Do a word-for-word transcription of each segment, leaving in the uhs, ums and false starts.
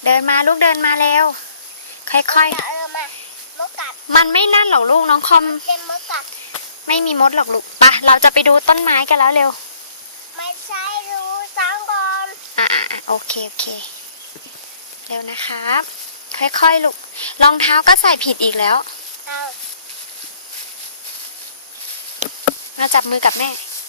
เดินมาลูกเดินมาเร็วค่อยๆเออมามดกัดมันไม่นั่นหรอกลูกน้องคอมเป็นมดกัดไม่มีมดหรอกลูกไปเราจะไปดูต้นไม้กันแล้วเร็วไม่ใช่รู้สังก่อนอ่าโอเคโอเคเร็วนะครับค่อยๆลูกรองเท้าก็ใส่ผิดอีกแล้วเอามาจับมือกับแม่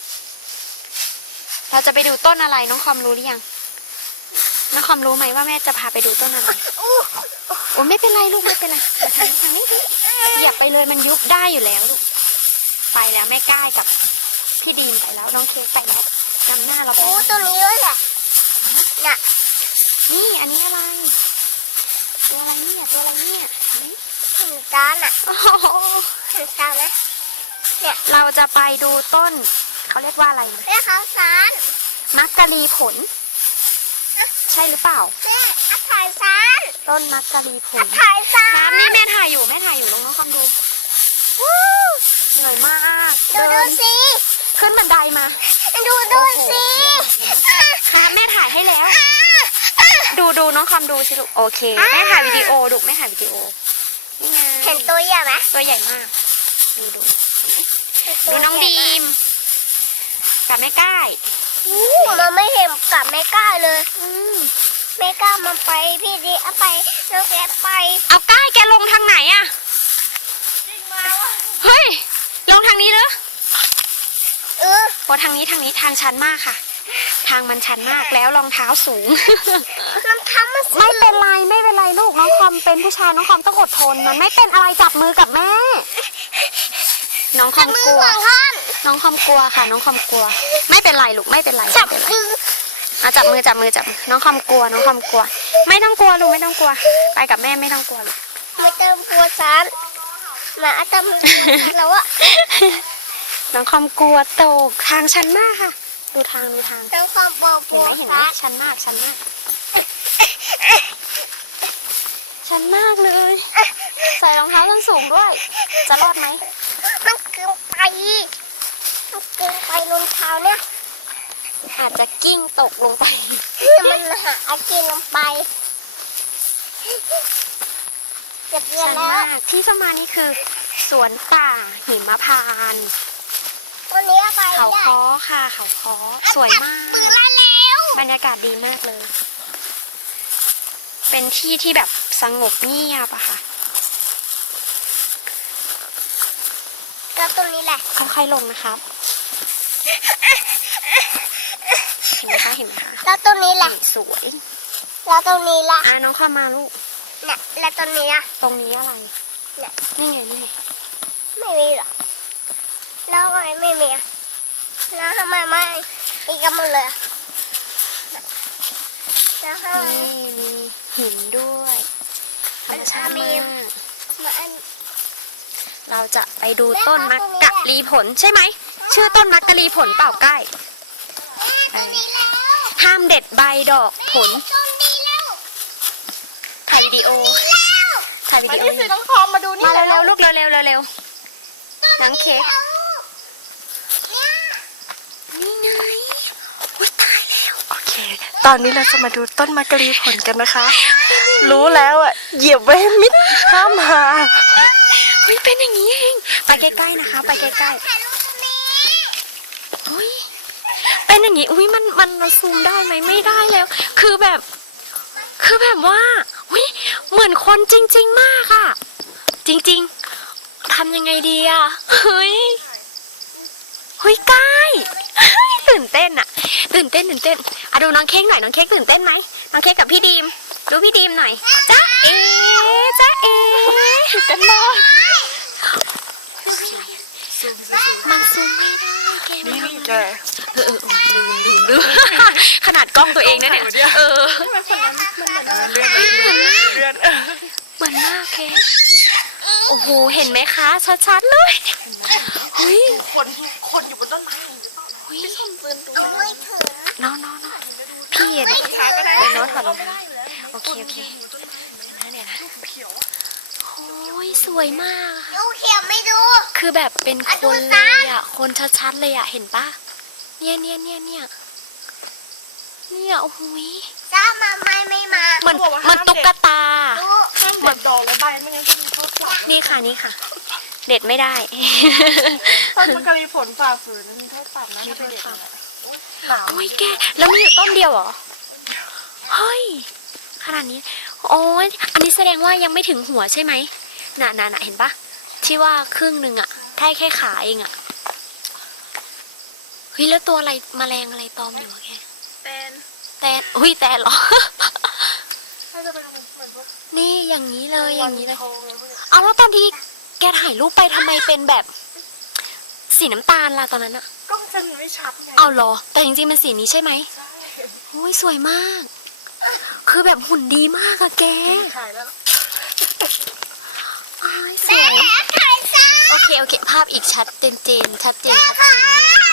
เราจะไปดูต้นอะไรน้องคอมรู้หรือยังน้องคอมรู้ไหมว่าแม่จะพาไปดูต้นอะไรอู้โอ้ไม่เป็นไรลูกไม่เป็นไรมาทางนี้ทางนี้ดิเหยียบไปเลยมันยุบได้อยู่แล้วลูกไปแล้วแม่ก้ายกับพี่ดีมไปแล้วน้องเค้กไปแล้วนำหน้าเราไปอู้ตัวนี้ด้วยแหละน่ะนี่อันนี้อะไรตัวอะไรเนี่ยตัวอะไรเนี่ยอันนี้ถึงตาน่ะโอ้โหถึงตานะเนี่ยเราจะไปดูต้นเขาเรียกว่าอะไรนะเรียกเขาสารมักกะลีผล ใช่หรือเปล่านี่อัดถ่ายสารต้นมักกะลีผอัลดถ่ายสาครับรนี่แม่ถ่ายอยู่แม่ถ่ายอยู่ลองน้องคอมดูวู้เหนื่อยมากดูดูเดินสิขึ้นบันไดมาดูดูสิครับแม่ถ่ายให้แล้ว ดูดูน้องคอมดูสิลูกโอเคแม่ถ่ายวิดีโอดูแม่ถ่ายวิดีโอนี่ไงเห็นตัวใหญ่ไหมตัวใหญ่มากดูดูดูน้องดีมกับแม่ก้ายอู้มันไม่เห็นกับไม่กล้าเลยอืมไม่กล้ามันไปพี่ดีเอาไปน้องแกไปเอาก้ายแกลงทางไหนอะจริงมาวะเฮ้ยลงทางนี้เหรอเออเพราะทางนี้ทางนี้ทางชันมากค่ะ ทางมันชันมากแล้วรองเท้าสูงมันทำมันสิไม่เป็นไรไม่เป็นไรลูกน้องคอมเป็นผู้ชายน้องคอมต้องอดทนมันไม่เป็นอะไรจับมือกับแม่ น้องคอมมือกลัวของท่านน้องคอมกลัวค่ะ น้องคอมกลัว ไม่เป็นไรลูกไม่เป็นไรจัไม่บเป็นไรมืออ่ะจับมือจับมือจับมือน้องคอมกลัว น้องคอมกลัว ไม่ต้องกลัวลูกไม่ต้องกลัว ไปกับแม่ไม่ต้องกลัวลูกไม่เติมกลัวสารมาเติมแล้วอะน้องคอมกลัวตกทางชันมากค่ะ ดูทางดูทางเติมความกลัวกเห็ลันวไหมเห็นไหมสารชันมากชันมาก ชันมากเลย ใส่รองเท้าส้นสูงด้วย จะรอดไหมมันเกินไปมันเกินไปรองเท้าเนี่ยอาจจะกิ้งตกลงไปมันหาอากินลงไปเจ็บเรียชันนแล้วมากที่จะมานี่คือ สวนป่าหิมพานต์ตัวนี้เอาไปเขาได้ค้อค่ะ เขาค้อสวยมากมือมาแล้วบรรยากาศดีมากเลย เป็นที่ที่แบบสงบเงียบอะค่ะก็ตัวนี้แหละค่อยๆลงนะครับ เห็นไหมคะ เห็นไหมคะแล้วตัวนี้แหละนี่สวยแล้วตัวนี้ล่ะอ่ะน้องเข้ามาลูกเนี่ยแล้วตัวนี้อะตรงนี้อะไรเนี่ยนี่ไงนี่ไงไม่มีหรอแล้วทำไมไม่มีอะแล้วทำไมไม่มีกันหมดเลยอะแล้วทำไมนี่มีหินด้วยธรรมชาติมีมากมาอันเราจะไปดูต้นมักกะลีผลใช่ไหม ชื่อต้นมักกะลีผลเปล่าใกล้ตัวนี้แล้วห้ามเด็ดใบดอกผลตัวนี้แล้วถ่ายวิดีโอแล้วถ่ายวิมาดีโอนี่สิน้องคอมมาดูนี่มาแล้เร็ววๆลูกเร็วๆเร็วๆน้องเค้ก นี่ไงอุ้ยตายแล้วโอเค ตอนนี้เราจะมาดูต้นมะกะลีผลกันนะคะ รู้แล้วอ่ะเหยียบไว้ให้มิดห้ามหาอุ้ยเป็นอย่างนี้เองไปใกล้ๆนะคะ ไปใกล้ๆอุ้ยเป็นอย่างนี้อุ้ยมันมันเราซูมได้ไหมไม่ได้แล้ว คือแบบ คือแบบว่าอุ้ยเหมือนคนจริง ๆ มากอะจริงๆทำยังไงดีอะเฮ้ยเฮ้ยใกล้ตื่นเต้นอะตื่นเต้นตื่นเต้นอะดูน้องเค้กหน่อยน้องเค้กตื่นเต้นไหมน้องเค้กกับพี่ดีมดูพี่ดีมหน่อยจ้าเอ๋จ้าเอ๋ตื่นเต้นมากมันซูมไม่ได้แกไม่นี่ทำนี่มันแกเออเออเออลืมลืมลืมขนาดกล้องตัวเองนะเนี่ยเออเลื่อนเลื่อนเลื่อนเหมือนมากแกโอ้โหเห็นไหมคะชัดๆเลยเฮ้ยคนคนอยู่บนต้นไม้เฮ้ยเอาไม่ถึงน้องน้องน้องพี่อะเนี่ยช้าก็ได้เดี๋ยวน้องถอดรองเท้าโอเคโอเคเดี๋ยวนะโอ้ยสวยมากอะดูเขียวไม่ดูคือแบบเป็นคนเลยอ่ะคนชัดๆเลยอ่ะเห็นปะเนี่ยเนี่ยเนี่ยเนี่ยเนี่ยโอ้โหยจ้ามาไม่ไม่มาเหมือนเหมือนตุ๊กค่ะนี่ค่ะ เด็ดไม่ได้ต้นมะกะลีผลฝ่าฝืนมีโทษปรับนะถ้าไปเด็ดอะหนาวโอ้ยแกแล้วมีอยู่ต้นเดียวเหรอเฮ้ยขนาดนี้โอ้ยอันนี้แสดงว่ายังไม่ถึงหัวใช่ไหมน่ะน่ะน่ะเห็นปะที่ว่าครึ่งหนึ่งอะแค่แค่ขาเองอะเฮ้ยแล้วตัวอะไรแมลงอะไรตอมอยู่อะแกแตนแตนอุ้ยแตนเหรอถ้าจะเป็นเหมือนเหมือนพวกนี่อย่างนี้เลยอย่างนี้เลยทองอะไรพวกเนี้ยเอาแล้วตอนที่แกถ่ายรูปไปทำไมเป็นแบบ สีน้ำตาลล่ะตอนนั้นอะกล้องจะมีไม่ชัดไงเอาเหรอแต่จริงๆมันสีนี้ใช่ไหมใช่โอ้ยสวยมาก คือแบบหุ่นดีมากอะแกถ่ายแล้วโอ้ยสวยถ่ายซะโอเคโอเค ภาพอีกชัดเจนเจนชัดเจนชัดเจน